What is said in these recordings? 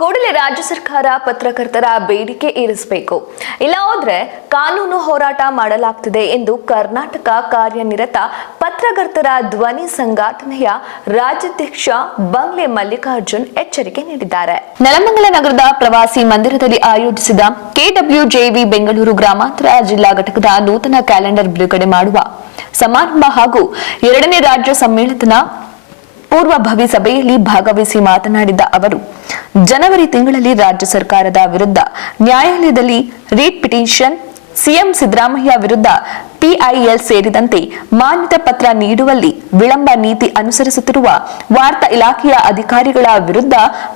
ಕೂಡಲೇ ರಾಜ್ಯ ಸರ್ಕಾರ ಪತ್ರಕರ್ತರ ಬೇಡಿಕೆ ಈಡೇರಿಸಬೇಕು, ಇಲ್ಲ ಹೋದ್ರೆ ಕಾನೂನು ಹೋರಾಟ ಮಾಡಲಾಗ್ತಿದೆ ಎಂದು ಕರ್ನಾಟಕ ಕಾರ್ಯನಿರತ ಪತ್ರಕರ್ತರ ಧ್ವನಿ ಸಂಘಟನೆಯ ರಾಜ್ಯಾಧ್ಯಕ್ಷ ಬಂಗ್ಲೆ ಮಲ್ಲಿಕಾರ್ಜುನ್ ಎಚ್ಚರಿಕೆ ನೀಡಿದ್ದಾರೆ. ನೆಲಮಂಗಲ ನಗರದ ಪ್ರವಾಸಿ ಮಂದಿರದಲ್ಲಿ ಆಯೋಜಿಸಿದ ಕೆಡಬ್ಲ್ಯೂಜೆವಿ ಬೆಂಗಳೂರು ಗ್ರಾಮಾಂತರ ಜಿಲ್ಲಾ ಘಟಕದ ನೂತನ ಕ್ಯಾಲೆಂಡರ್ ಬಿಡುಗಡೆ ಮಾಡುವ ಸಮಾರಂಭ ಹಾಗೂ 2ನೇ ರಾಜ್ಯ ಸಮ್ಮೇಳನದ ಪೂರ್ವಭಾವಿ ಸಭೆಯಲ್ಲಿ ಭಾಗವಹಿಸಿ ಮಾತನಾಡಿದ ಅವರು, ಜನವರಿ ತಿಂಗಳಲ್ಲಿ ರಾಜ್ಯ ಸರ್ಕಾರದ ವಿರುದ್ಧ ನ್ಯಾಯಾಲಯದಲ್ಲಿ ರಿಟ್ ಪಿಟಿಷನ್, ಸಿಎಂ ಸಿದ್ದರಾಮಯ್ಯ ವಿರುದ್ಧ ಪಿಐಎಲ್ ಸೇರಿದಂತೆ ಮಾನ್ಯತೆ ಪತ್ರ ನೀಡುವಲ್ಲಿ ವಿಳಂಬ ನೀತಿ ಅನುಸರಿಸುತ್ತಿರುವ ವಾರ್ತಾ ಇಲಾಖೆಯ ಅಧಿಕಾರಿಗಳ ವಿರುದ್ಧ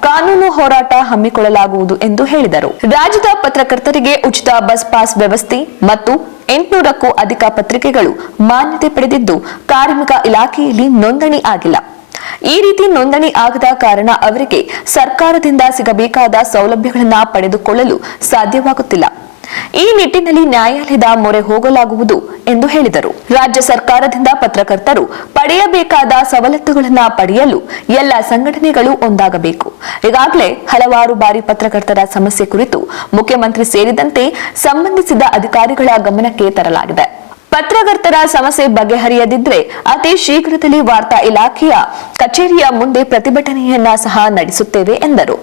ಕಾನೂನು ಹೋರಾಟ ಹಮ್ಮಿಕೊಳ್ಳಲಾಗುವುದು ಎಂದು ಹೇಳಿದರು. ರಾಜ್ಯದ ಪತ್ರಕರ್ತರಿಗೆ ಉಚಿತ ಬಸ್ ಪಾಸ್ ವ್ಯವಸ್ಥೆ ಮತ್ತು 800ಕ್ಕೂ ಅಧಿಕ ಪತ್ರಿಕೆಗಳು ಮಾನ್ಯತೆ ಪಡೆದಿದ್ದು ಕಾರ್ಮಿಕ ಇಲಾಖೆಯಲ್ಲಿ ನೋಂದಣಿ ಆಗಿಲ್ಲ. ಈ ರೀತಿ ನೋಂದಣಿ ಆಗದ ಕಾರಣ ಅವರಿಗೆ ಸರ್ಕಾರದಿಂದ ಸಿಗಬೇಕಾದ ಸೌಲಭ್ಯಗಳನ್ನು ಪಡೆದುಕೊಳ್ಳಲು ಸಾಧ್ಯವಾಗುತ್ತಿಲ್ಲ. ಈ ನಿಟ್ಟಿನಲ್ಲಿ ನ್ಯಾಯಾಲಯದ ಮೊರೆ ಹೋಗಲಾಗುವುದು ಎಂದು ಹೇಳಿದರು. ರಾಜ್ಯ ಸರ್ಕಾರದಿಂದ ಪತ್ರಕರ್ತರು ಪಡೆಯಬೇಕಾದ ಸವಲತ್ತುಗಳನ್ನು ಪಡೆಯಲು ಎಲ್ಲ ಸಂಘಟನೆಗಳು ಒಂದಾಗಬೇಕು. ಈಗಾಗಲೇ ಹಲವಾರು ಬಾರಿ ಪತ್ರಕರ್ತರ ಸಮಸ್ಯೆ ಕುರಿತು ಮುಖ್ಯಮಂತ್ರಿ ಸೇರಿದಂತೆ ಸಂಬಂಧಿಸಿದ ಅಧಿಕಾರಿಗಳ ಗಮನಕ್ಕೆ ತರಲಾಗಿದೆ. ಪತ್ರಕರ್ತರ ಸಮಸ್ಯೆ ಬಗೆಹರಿಯದಿದ್ರೆ ಅತಿ ಶೀಘ್ರದಲ್ಲಿ ವಾರ್ತಾ ಇಲಾಖೆಯ ಕಚೇರಿಯ ಮುಂದೆ ಪ್ರತಿಭಟನೆಯನ್ನ ಸಹ ನಡೆಸುತ್ತೇವೆ ಎಂದರು.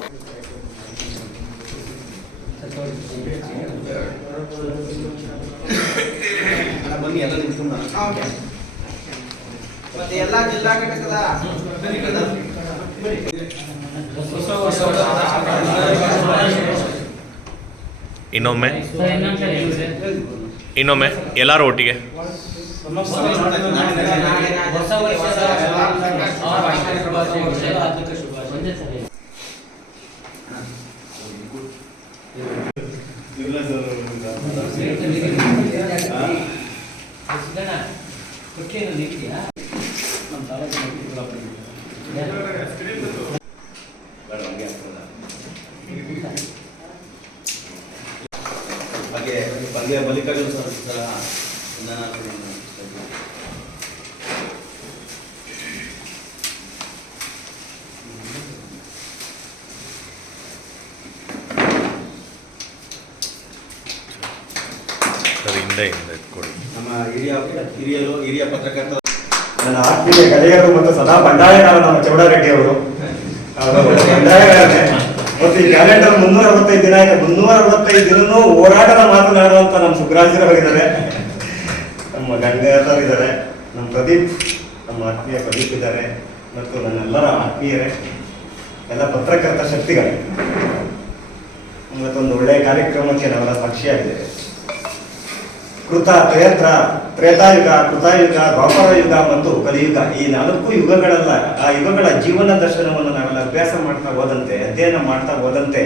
ಇನ್ನೊಮ್ಮೆ ಎಲ್ಲರೂ ಒಟ್ಟಿಗೆ ಮಲ್ಲಿಕಾರ್ಜುನ್ ಸರ್ ನಮ್ಮ ಹಿರಿಯ ಪತ್ರಕರ್ತ ನನ್ನ ಆತ್ಮೀಯ ಗೆಳೆಯರು ಮತ್ತು ಸದಾ ಬಂಡಾಯಗಾರ ನಮ್ಮ ಚೌಡಾರೆಡ್ಡಿ ಅವರು ಬಂಡಾಯಗಾರನೇ. ಮತ್ತು ಈ ಕ್ಯಾಲೆಂಡರ್ 365 ದಿನ ಇದೆ. 365 ದಿನನೂ ಹೋರಾಟದ ಮಾತನಾಡುವಂತ ನಮ್ಮ ಸುಗ್ರಾಜರವರಿದ್ದಾರೆ, ನಮ್ಮ ಗಂಗಾಧರಿದ್ದಾರೆ, ನಮ್ಮ ಪ್ರದೀಪ್, ನಮ್ಮ ಆತ್ಮೀಯ ಪ್ರದೀಪ್ ಇದ್ದಾರೆ, ಮತ್ತು ನನ್ನೆಲ್ಲರ ಆತ್ಮೀಯರೇ, ಎಲ್ಲ ಪತ್ರಕರ್ತ ಶಕ್ತಿಗಳೇ. ಇವತ್ತೊಂದು ಒಳ್ಳೆಯ ಕಾರ್ಯಕ್ರಮಕ್ಕೆ ನಾವೆಲ್ಲ ಸಾಕ್ಷಿಯಾಗಿದ್ದೇವೆ. ತ್ರೇತಾಯುಗ, ಕೃತಾಯುಗ, ದ್ವಾಪರ ಯುಗ ಮತ್ತು ಕಲಿಯುಗ, ಈ 4 ಯುಗಗಳೆಲ್ಲ ಆ ಯುಗಗಳ ಜೀವನ ದರ್ಶನವನ್ನು ನಾವೆಲ್ಲ ಅಭ್ಯಾಸ ಮಾಡ್ತಾ ಹೋದಂತೆ, ಅಧ್ಯಯನ ಮಾಡ್ತಾ ಹೋದಂತೆ,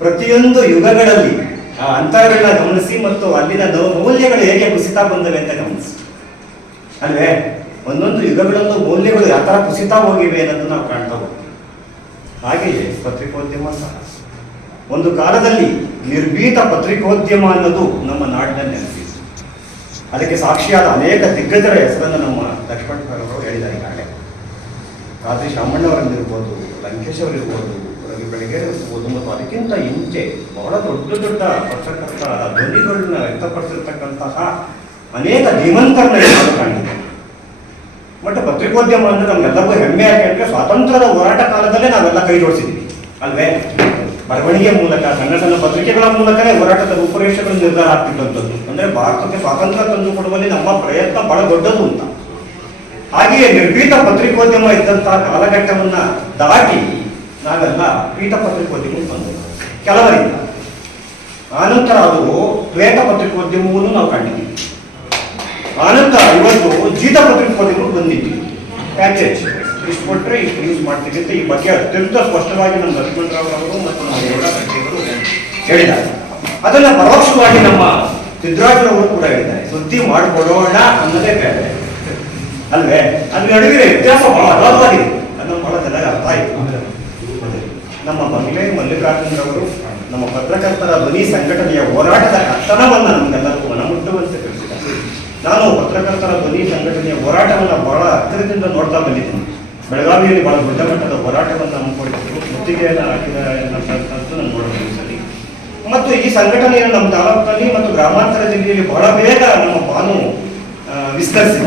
ಪ್ರತಿಯೊಂದು ಯುಗಗಳಲ್ಲಿ ಆ ಅಂತರಗಳನ್ನ ಗಮನಿಸಿ ಮತ್ತು ಅಲ್ಲಿನ ಮೌಲ್ಯಗಳು ಹೇಗೆ ಕುಸಿತಾ ಬಂದವೆ ಅಂತ ಗಮನಿಸಿ ಅಲ್ವೇ. ಒಂದೊಂದು ಯುಗಗಳಲ್ಲೂ ಮೌಲ್ಯಗಳು ಯಾವ ತರ ಕುಸಿತಾ ಹೋಗಿವೆ ಅನ್ನೋದು ನಾವು ಕಾಣ್ತಾ ಹೋಗ್ತೀವಿ. ಹಾಗೆಯೇ ಪತ್ರಿಕೋದ್ಯಮ ಸಹ ಒಂದು ಕಾಲದಲ್ಲಿ ನಿರ್ಭೀತ ಪತ್ರಿಕೋದ್ಯಮ ಅನ್ನೋದು ನಮ್ಮ ನಾಡಿನಲ್ಲಿ ನೆಲೆಸಿದೆ. ಅದಕ್ಕೆ ಸಾಕ್ಷಿಯಾದ ಅನೇಕ ದಿಗ್ಗಜರ ಹೆಸರನ್ನು ನಮ್ಮ ಲಕ್ಷ್ಮಣ ಅವರು ಹೇಳಿದ್ದಾರೆ. ಈಗಾಗಲೇ ರಾತ್ರಿ ಶಾಮಣ್ಣವರಲ್ಲಿರ್ಬೋದು, ಲಂಕೇಶ್ ಅವರಿರ್ಬೋದು, ರವಿ ಬೆಳಗೇರಿ ಇರ್ಬೋದು, ಮತ್ತು ಅದಕ್ಕಿಂತ ಹಿಂಚೆ ಬಹಳ ದೊಡ್ಡ ದೊಡ್ಡ ಪತ್ರಕರ್ತ ಧ್ವನಿಗಳನ್ನ ವ್ಯಕ್ತಪಡಿಸಿರ್ತಕ್ಕಂತಹ ಅನೇಕ ಧೀಮಂತರನ್ನ ನಾವು ಕಾಣಿದೆ. ಬಟ್ ಪತ್ರಿಕೋದ್ಯಮ ಅಂದ್ರೆ ನಮ್ಗೆಲ್ಲರಿಗೂ ಹೆಮ್ಮೆ ಯಾಕೆ ಅಂದರೆ ಸ್ವಾತಂತ್ರ್ಯದ ಹೋರಾಟ ಕಾಲದಲ್ಲೇ ನಾವೆಲ್ಲ ಕೈ ಜೋಡಿಸಿದ್ವಿ ಅಲ್ವೇ. ಬರವಣಿಗೆ ಮೂಲಕ, ಸಣ್ಣ ಸಣ್ಣ ಪತ್ರಿಕೆಗಳ ಮೂಲಕವೇ ಹೋರಾಟದ ರೂಪುರೇಷೆಗಳು ನಿರ್ಧಾರ ಆಗ್ತಿದ್ದಂಥದ್ದು. ಅಂದ್ರೆ ಭಾರತಕ್ಕೆ ಸ್ವಾತಂತ್ರ್ಯ ತಂದು ಕೊಡುವಲ್ಲಿ ನಮ್ಮ ಪ್ರಯತ್ನ ಬಹಳ ದೊಡ್ಡದು ಅಂತ. ಹಾಗೆಯೇ ನಿರ್ಭೀತ ಪತ್ರಿಕೋದ್ಯಮ ಇದ್ದಂತಹ ಕಾಲಘಟ್ಟವನ್ನ ದಾಟಿ ನಾವೆಲ್ಲ ಪೀಠ ಪತ್ರಿಕೋದ್ಯಮ ಬಂದೆವು ಕೆಲವರಿಂದ. ಆನಂತರ ಅದು ಶ್ವೇತ ಪತ್ರಿಕೋದ್ಯಮವನ್ನು ನಾವು ಕಂಡಿದ್ದೀವಿ. ಆನಂತರ ಇವತ್ತು ಜೀತ ಪತ್ರಿಕೋದ್ಯಮ ಬಂದಿದ್ದೀವಿ. ಪ್ಯಾಕೇಜ್ ಇಷ್ಟು ಕೊಟ್ಟರೆ ಇಷ್ಟು ಯೂಸ್ ಮಾಡ್ತೀವಿ ಅಂತ ಈ ಬಗ್ಗೆ ಅತ್ಯಂತ ಸ್ಪಷ್ಟವಾಗಿ ನಮ್ಮ ಲಕ್ಷ್ಮಣರಾವ್ ಮತ್ತು ನಮ್ಮ ಗೌಡರು ಹೇಳಿದ್ದಾರೆ. ಅದನ್ನ ಪರೋಕ್ಷವಾಗಿ ನಮ್ಮ ಸಿದ್ದರಾಜರವರು ಕೂಡ ಹೇಳಿದ್ದಾರೆ. ಸುದ್ದಿ ಮಾಡಿಕೊಡೋಣ ಅನ್ನೋದೇ ಬೇರೆ ಅಲ್ವೇ. ಅದ್ರ ನಡುವೆ ವ್ಯತ್ಯಾಸ ಬಹಳ ಅಗಾಧವಾಗಿದೆ. ಅದನ್ನು ಬಹಳ ಚೆನ್ನಾಗಿ ಅರ್ಥ ಆಯಿತು. ನಮ್ಮ ಬಂಗ್ಲೆ ಮಲ್ಲಿಕಾರ್ಜುನರವರು ನಮ್ಮ ಪತ್ರಕರ್ತರ ಧ್ವನಿ ಸಂಘಟನೆಯ ಹೋರಾಟದ ಕರ್ತನವನ್ನು ನಮಗೆಲ್ಲರಿಗೂ ಮನಮುಟ್ಟುವಂತೆ ತಿಳಿಸಿದ್ದಾರೆ. ನಾನು ಪತ್ರಕರ್ತರ ಧ್ವನಿ ಸಂಘಟನೆಯ ಹೋರಾಟವನ್ನು ಬಹಳ ಹತ್ತಿರದಿಂದ ನೋಡ್ತಾ ಬಂದಿದ್ದೀನಿ. ಬೆಳಗಾವಿಯಲ್ಲಿ ಬಹಳ ದೊಡ್ಡ ಮಟ್ಟದ ಹೋರಾಟವನ್ನು ಹಮ್ಮಿಕೊಂಡಿದ್ದರು. ಮತ್ತು ಪತ್ರಿಕೆಯನ್ನು ಹಾಕಿದಂಥದ್ದು ನಾನು ನೋಡಬಹುದು ಸರಿ. ಮತ್ತು ಈ ಸಂಘಟನೆಯನ್ನು ನಮ್ಮ ತಾಲೂಕಿನಲ್ಲಿ ಮತ್ತು ಗ್ರಾಮಾಂತರ ಜಿಲ್ಲೆಯಲ್ಲಿ ಬಹಳ ಬೇಗ ನಮ್ಮ ಬಾನು ವಿಸ್ತರಿಸಿದ.